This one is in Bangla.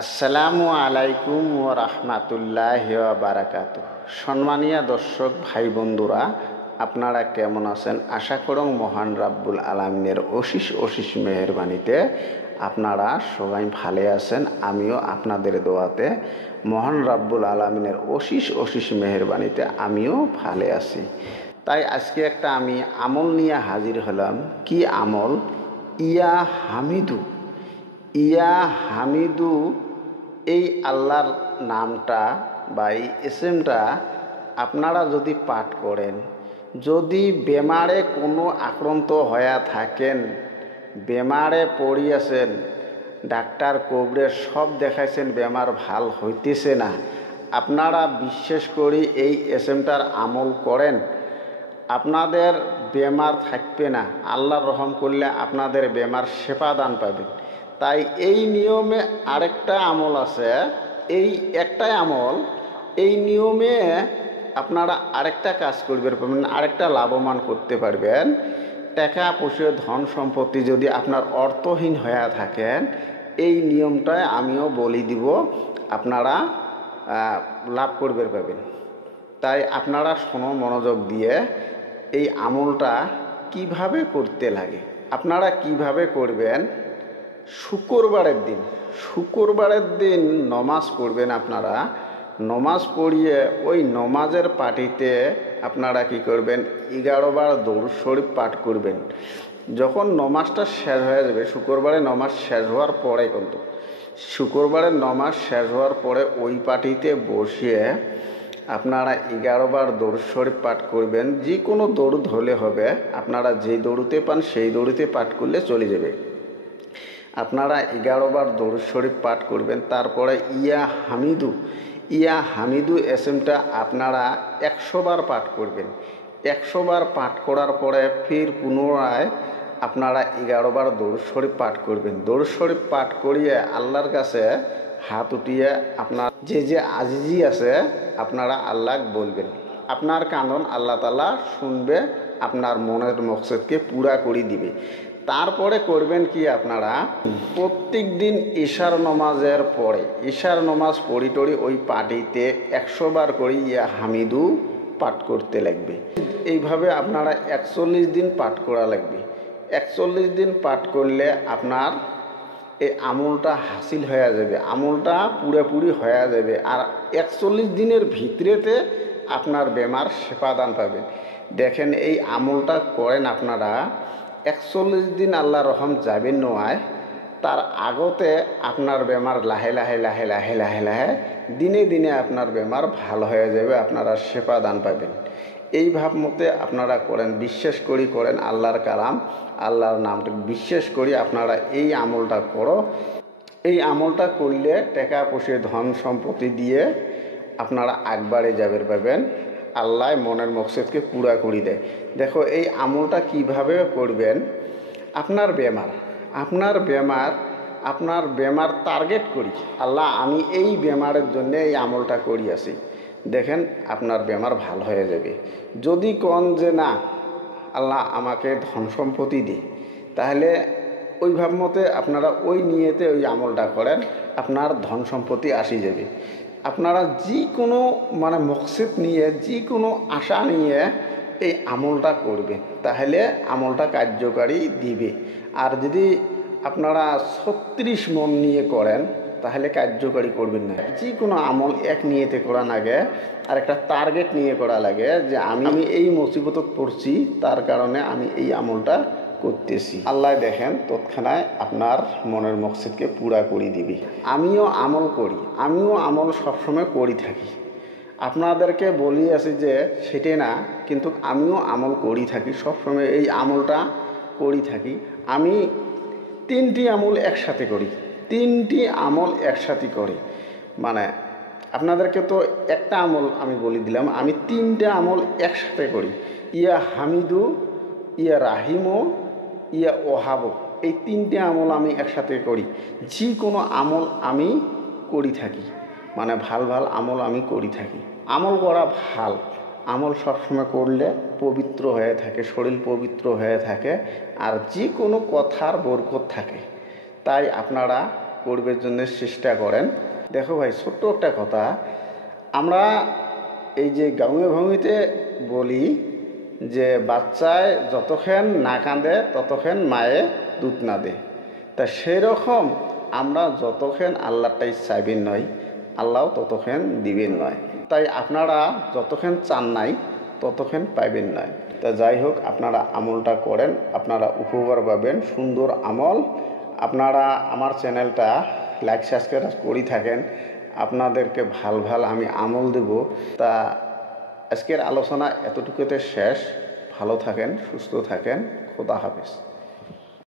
আসসালামু আলাইকুম ওয়া রাহমাতুল্লাহি ওয়া বারাকাতুহু। সম্মানীয় দর্শক ভাই বন্ধুরা, আপনারা কেমন আছেন? আশা করং মহান রাব্বুল আলামিনের অশেষ অশেষ মেহেরবানিতে আপনারা সবাই ভালো আছেন। আমিও আপনাদের দোয়াতে মহান রাব্বুল আলামিনের অশেষ অশেষ মেহেরবানিতে আমিও ভালো আছি। তাই আজকে একটা আমি আমল নিয়ে হাজির হলাম। কি আমল? ইয়া হামিদু। ইয়া হামিদু এই আল্লাহর নামটা বা এই এসএমটা আপনারা যদি পাঠ করেন, যদি বেমারে কোনো আক্রান্ত হয়ে থাকেন, বেমারে পড়িয়েছেন, ডাক্তার কবরে সব দেখাইছেন, বেমার ভাল হইতেছে না, আপনারা বিশেষ করে এই এসএমটার আমল করেন, আপনাদের বেমার থাকবে না। আল্লাহর রহম করলে আপনাদের বেমার শেফা দান পাবেন। তাই এই নিয়মে আরেকটা আমল আছে, এই একটাই আমল, এই নিয়মে আপনারা আরেকটা কাজ করতে পারবেন, আরেকটা লাভবান করতে পারবেন। টাকা পয়সা ধন সম্পত্তি যদি আপনার অর্থহীন হয়ে থাকেন, এই নিয়মটাই আমিও বলি দিব, আপনারা লাভ করতে পারবেন। তাই আপনারা শোনো মনোযোগ দিয়ে। এই আমলটা কিভাবে করতে লাগে, আপনারা কিভাবে করবেন? শুক্রবারের দিন নমাজ পড়বেন। আপনারা নমাজ পড়িয়ে ওই নমাজের পাটিতে আপনারা কি করবেন? 11 বার দরুদ শরীফ পাঠ করবেন। যখন নমাজটা শেষ হয়ে যাবে, শুক্রবারে নমাজ শেষ হওয়ার পরে, কিন্তু শুক্রবারের নমাজ শেষ হওয়ার পরে ওই পাটিতে বসিয়ে আপনারা 11 বার দরুদ শরীফ পাঠ করবেন। যে কোনো দরুদ হলে হবে, আপনারা যেই দরুদে পান সেই দরুদে পাঠ করলে চলে যাবে। আপনারা 11 বার দরুদ শরীফ পাঠ করবেন। তারপরে ইয়া হামিদু এসএমটা আপনারা 100 বার পাঠ করবেন। 100 বার পাঠ করার পরে ফির পুনরায় আপনারা 11 বার দরুদ শরীফ পাঠ করবেন। দরুদ শরীফ পাঠ করিয়ে আল্লাহর কাছে হাত উঠিয়ে আপনার যে আজিজি আছে আপনারা আল্লাহ বলবেন। আপনার কান্দন আল্লাহ তাআলা শুনবে, আপনার মনের মকসদকে পুরা করে দিবে। তারপরে করবেন কি? আপনারা প্রত্যেক দিন ঈশার নমাজের পরে, ঈশার নমাজ পড়ি টড়ি ওই পাটিতে 100 বার করে ইয়া হামিদু পাঠ করতে লাগবে। এইভাবে আপনারা 41 দিন পাঠ করা লাগবে। 41 দিন পাঠ করলে আপনার এই আমলটা হাসিল হয়ে যাবে, আমলটা পুরোপুরি হয়ে যাবে। আর 41 দিনের ভিতরেতে আপনার বেমার শেফা দান পাবে। দেখেন, এই আমলটা করেন আপনারা 41 দিন, আল্লাহ রহম যাবেন নয়, তার আগতে আপনার বেমার লাহে লাহে লাহে লাহে লাহে লাহে দিনে দিনে আপনার বেমার ভালো হয়ে যাবে, আপনারা শেফা দান পাবেন। এই ভাব মতে আপনারা করেন, বিশ্বাস করি করেন। আল্লাহর কালাম, আল্লাহর নামটা বিশ্বাস করি আপনারা এই আমলটা করো। এই আমলটা করলে টাকা পয়সা ধন সম্পত্তি দিয়ে আপনারা একবারে যাবেন পাবেন। আল্লাহ মনের মকসদকে পুরা করে দেয়। দেখো, এই আমলটা কিভাবে করবেন? আপনার বেমার টার্গেট করি, আল্লাহ আমি এই বেমারের জন্য এই আমলটা করি আছি, দেখেন আপনার বেমার ভালো হয়ে যাবে। যদি কোন যে না আল্লাহ আমাকে ধন সম্পত্তি দিই, তাহলে ওই ভাব মতে আপনারা ওই নিয়েতে ওই আমলটা করেন, আপনার ধন সম্পত্তি আসি যাবে। আপনারা যে কোনো মকসদ নিয়ে, যে কোনো আশা নিয়ে এই আমলটা করবেন, তাহলে আমলটা কার্যকারী দিবে। আর যদি আপনারা 36 মন নিয়ে করেন, তাহলে কার্যকারী করবেন না। যে কোনো আমল এক নিয়েতে করা লাগে, আর একটা টার্গেট নিয়ে করা লাগে, যে আমি এই মুসিবতত পড়ছি, তার কারণে আমি এই আমলটা করতেছি। আল্লাহ দেখেন তৎক্ষণাৎ আপনার মনের মকসদকে পুরা করে দিবি। আমিও আমল করি, আমিও আমল সবসময় করি থাকি। আপনাদেরকে বলি আছি যে সেটা না, কিন্তু আমিও আমল করি থাকি, সবসময় এই আমলটা করি থাকি। আমি 3টি আমল একসাথে করি, 3টি আমল একসাথে করি। আপনাদেরকে তো একটা আমল আমি বলে দিলাম, আমি 3টা আমল একসাথে করি। ইয়া হামিদু, ইয়া রাহিমু, ইয়া ওহাবু, এই 3টে আমল আমি একসাথে করি। যে কোনো আমল আমি করি থাকি, ভাল ভাল আমল আমি করি থাকি। আমল করা ভাল, আমল সবসময় করলে পবিত্র হয়ে থাকে, শরীর পবিত্র হয়ে থাকে, আর যে কোনো কথার বরকত থাকে। তাই আপনারা করবার জন্য চেষ্টা করেন। দেখো ভাই, ছোট্ট একটা কথা, আমরা এই যে গাঁয়ে ভূমিতে বলি যে বাচ্চায় যতক্ষণ না কাঁদে ততক্ষণ মায়ে দুধ না দে। তা সেরকম আমরা যতক্ষণ আল্লাহটাই চাইবেন নয়, আল্লাহ ততক্ষণ দিবেন নয়। তাই আপনারা যতক্ষণ চান নাই ততক্ষণ পাইবেন নয়। তা যাই হোক, আপনারা আমলটা করেন, আপনারা উপকার পাবেন, সুন্দর আমল। আপনারা আমার চ্যানেলটা লাইক সাবস্ক্রাইব করি থাকেন, আপনাদেরকে ভাল ভাল আমি আমল দেব। তা আজকের আলোচনা এতটুকুতে শেষ। ভালো থাকেন, সুস্থ থাকেন, খোদা হাফেজ।